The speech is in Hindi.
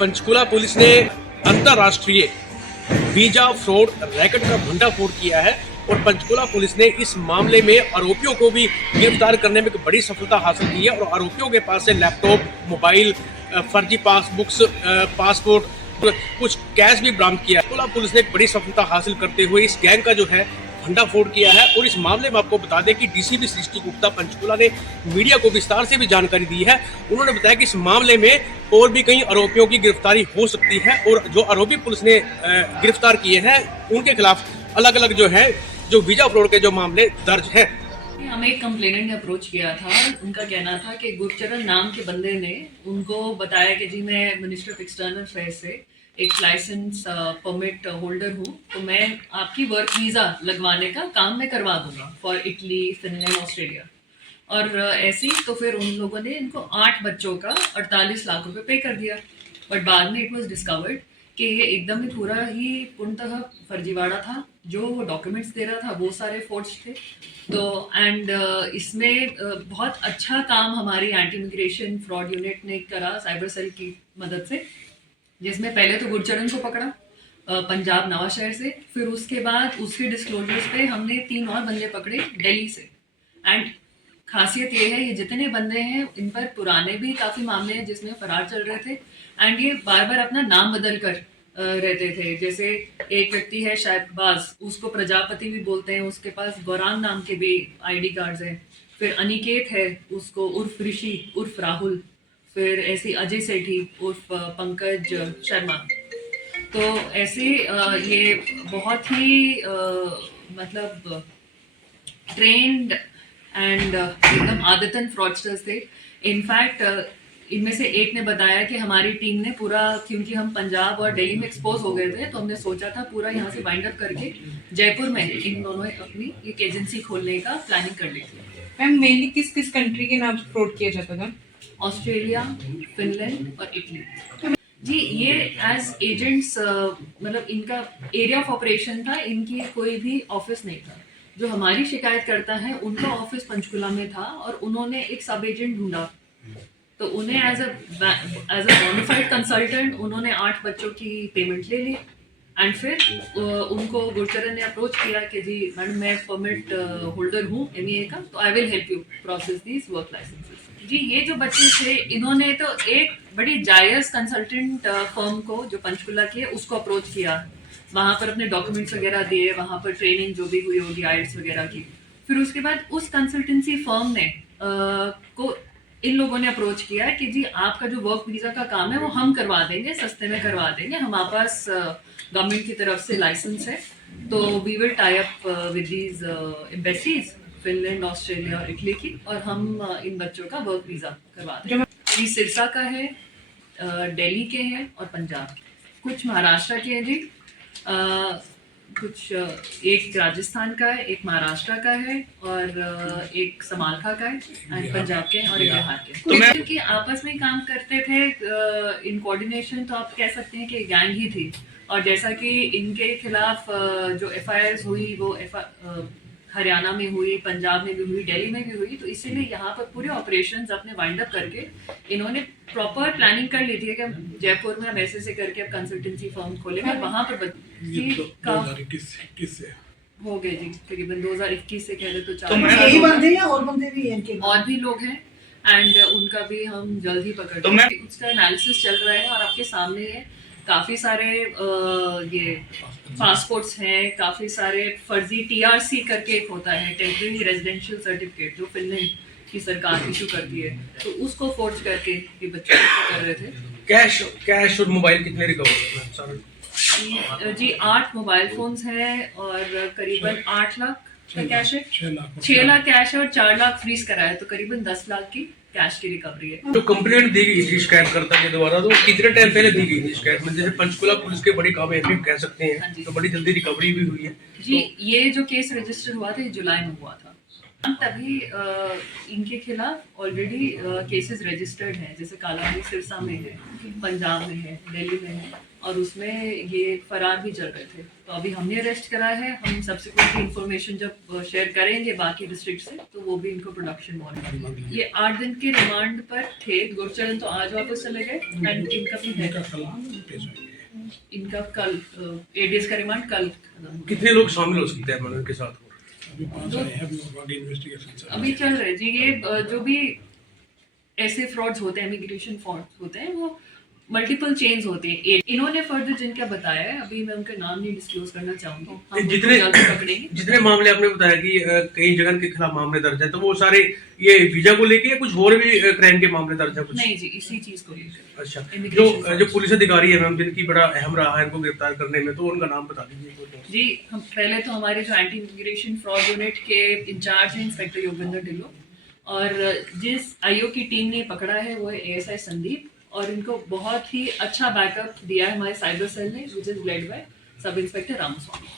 पंचकुला पुलिस ने अंतर्राष्ट्रीय वीजा फ्रॉड रैकेट का भंडाफोड़ किया है और पंचकुला पुलिस ने इस मामले में आरोपियों को भी गिरफ्तार करने में एक बड़ी सफलता हासिल की है और आरोपियों के पास से लैपटॉप, मोबाइल, फर्जी पासबुक्स, पासपोर्ट, कुछ कैश भी बरामद किया है। पंचकुला पुलिस ने एक बड़ी सफलता हासिल करते हुए इस गैंग का जो है भंडाफोड़ किया है। और इस मामले में आपको बता दें कि डीसीपी सृष्टि गुप्ता पंचकुला ने मीडिया को विस्तार से भी जानकारी दी है। उन्होंने बताया कि इस मामले में और भी कई आरोपियों की गिरफ्तारी हो सकती है और जो आरोपी पुलिस ने गिरफ्तार किए हैं उनके खिलाफ अलग अलग जो वीजा फ्रॉड के जो मामले दर्ज है। हमें एक कंप्लेनेंट ने अप्रोच किया था। उनका कहना था कि गुरचरण नाम के बंदे ने उनको बताया कि जी मैं मिनिस्टर ऑफ एक्सटर्नल अफेयर्स से एक लाइसेंस परमिट होल्डर हूँ, तो मैं आपकी वर्क वीज़ा लगवाने का काम मैं करवा दूंगा फॉर इटली, फिनलैंड, ऑस्ट्रेलिया। और ऐसे ही तो फिर उन लोगों ने इनको 8 बच्चों का 48 लाख रुपए पे कर दिया। बट बाद में इट वाज डिस्कवर्ड कि ये एकदम ही पूरा ही पूर्णतः फर्जीवाड़ा था। जो वो डॉक्यूमेंट्स दे रहा था वो सारे फोर्ज थे। तो एंड इसमें बहुत अच्छा काम हमारी एंटी इमिग्रेशन फ्रॉड यूनिट ने करा साइबर सेल की मदद से, जिसमें पहले तो गुरचरण को पकड़ा पंजाब नवा शहर से, फिर उसके बाद उसके डिस्क्लोजर्स पे हमने 3 और बंदे पकड़े दिल्ली से। एंड खासियत ये है, ये जितने बंदे हैं इन पर पुराने भी काफ़ी मामले हैं जिसमें फरार चल रहे थे। एंड ये बार बार अपना नाम बदल कर रहते थे। जैसे एक व्यक्ति है शाहबाज, उसको प्रजापति भी बोलते हैं, उसके पास गौरांग नाम के भी आईडी कार्ड्स हैं। फिर अनिकेत है, उसको उर्फ ऋषि उर्फ राहुल। फिर ऐसे अजय सेठी उर्फ पंकज शर्मा। तो ऐसे ये बहुत ही मतलब ट्रेंड एंड एकदम आदतन फ्रॉडस्टर्स थे। इनफैक्ट इनमें से एक ने बताया कि हमारी टीम ने पूरा, क्योंकि हम पंजाब और दिल्ली में एक्सपोज हो गए थे, तो हमने सोचा था पूरा यहाँ से बाइंड अप करके जयपुर में इन दोनों ने अपनी एक एजेंसी खोलने का प्लानिंग कर ली थी। मैम मेनली किस किस कंट्री के नाम फ्रॉड किया जाता था? ऑस्ट्रेलिया, फिनलैंड और इटली। जी ये एज एजेंट्स मतलब इनका एरिया ऑफ ऑपरेशन था, इनकी कोई भी ऑफिस नहीं था। जो हमारी शिकायत करता है उनका ऑफिस पंचकुला में था और उन्होंने एक सब एजेंट ढूंढा, तो उन्हें एज अ बोनाफाइड कंसल्टेंट उन्होंने 8 बच्चों की पेमेंट ले ली। एंड फिर उनको गुरचरण ने अप्रोच किया कि जी मैडम मैं परमिट होल्डर हूँ MEA का, तो I will help you process these work licences. जी ये जो बच्चे थे इन्होंने तो एक बड़ी जायज कंसल्टेंट फर्म को जो पंचकुला की है उसको अप्रोच किया। वहाँ पर अपने डॉक्यूमेंट्स वगैरह दिए, वहाँ पर ट्रेनिंग जो भी हुई होगी IELTS वगैरह की। फिर उसके बाद उस कंसल्टेंसी फर्म ने को इन लोगों ने अप्रोच किया है कि जी आपका जो वर्क वीज़ा का काम है वो हम करवा देंगे, सस्ते में करवा देंगे, हमारे पास गवर्नमेंट की तरफ से लाइसेंस है, तो we will tie up with these embassies Finland, Australia और इटली की, और हम इन बच्चों का वर्क वीज़ा करवा देंगे। जी सिरसा का है, दिल्ली के हैं और पंजाब, कुछ महाराष्ट्र के हैं जी, कुछ एक राजस्थान का है, एक महाराष्ट्र का है और एक समालखा का है, एंड पंजाब के और एक बिहार के। तो मैं कि आपस में काम करते थे इन कोऑर्डिनेशन, तो आप कह सकते हैं कि गैंग ही थी। और जैसा कि इनके खिलाफ जो FIRs हुई वो हरियाणा में हुई, पंजाब में भी हुई, दिल्ली में भी हुई, तो इसीलिए यहाँ पर पूरे ऑपरेशंस अपने वाइंड अप करके इन्होंने प्रॉपर प्लानिंग कर ली थी कि हम जयपुर में हम ऐसे करके अब कंसल्टेंसी फर्म खोलेंगे और वहाँ पर हो गए जी तकरीबन 2021 से कह रहे तो 4 यही बंदे या और बंदे भी हैं? और भी लोग हैं एंड उनका भी हम जल्द ही पकड़ तो उसका एनालिसिस चल रहा है और आपके सामने है। काफ़ी सारे ये पासपोर्ट्स हैं, काफ़ी सारे फर्जी TRC करके एक होता है, टेम्परेरी रेजिडेंशियल सर्टिफिकेट, जो फिनलैंड की सरकार इशू करती है, तो उसको फोर्ज करके ये बच्चे कर रहे थे। कैश और मोबाइल कितने रिकवर हुए? जी 8 मोबाइल फोन्स हैं और करीबन 8 लाख का कैश है, 6 लाख कैश है और 4 लाख फ्रीज कराया, तो करीबन 10 लाख की कैश की रिकवरी है। तो कंप्लेंट दी गई थी शिकायतकर्ता के द्वारा, तो कितने टाइम पहले दी गई थी शिकायत? में जैसे पंचकुला पुलिस के बड़ी कामयाबी कह सकते हैं, तो बड़ी जल्दी रिकवरी भी हुई है। जी ये जो केस रजिस्टर हुआ था जुलाई में हुआ था। तभी इनके खिलाफ ऑलरेडी केसेस रजिस्टर्ड हैं, जैसे कालानी सिरसा में है, पंजाब में है, दिल्ली में है, और उसमें ये फरार भी चल रहे थे। तो अभी हमने अरेस्ट करा है। हम सब्सिक्वेंटली इंफॉर्मेशन जब शेयर करेंगे बाकी डिस्ट्रिक्ट से तो वो भी इनको प्रोडक्शन मॉनिटर। ये 8 दिन के रिमांड पर थे। गुरचरण तो आज वापस चले गए एंड इनका भी है, इनका कल 8 डेज का रिमांड कल खत्म हुआ। कितने लोग शामिल हो सकते हैं इनके साथ? अभी चल रहे जी ये जो भी ऐसे फ्रॉड्स होते हैं, इमिग्रेशन फ्रॉड्स होते हैं, वो मल्टीपल चेन्स होते हैं। इन्होंने फर्दर जिनका बताया है, अभी मैं उनका नाम नहीं डिस्क्लोज करना चाहूंगी, हम उनको जल्द पकड़ेंगे। जितने मामले आपने बताया कि कई जगह के खिलाफ मामले दर्ज है, तो वो सारे ये वीजा को लेके या कुछ और भी क्राइम के मामले दर्ज है कुछ? नहीं जी, इसी चीज को लेकर। अच्छा, Immigration जो पुलिस अधिकारी है मैम, जिनकी बड़ा अहम रहा है इनको गिरफ्तार करने में, तो उनका नाम बता दीजिए जी। हम पहले तो हमारे जो एंटी इमिग्रेशन फ्रॉड यूनिट के इंचार्ज हैं इंस्पेक्टर योगेंद्र ढिल्लो, और जिस आईओ की टीम ने पकड़ा है वो है एएसआई संदीप, और इनको बहुत ही अच्छा बैकअप दिया है हमारे साइबर सेल ने, which is led by sub inspector Ramaswamy.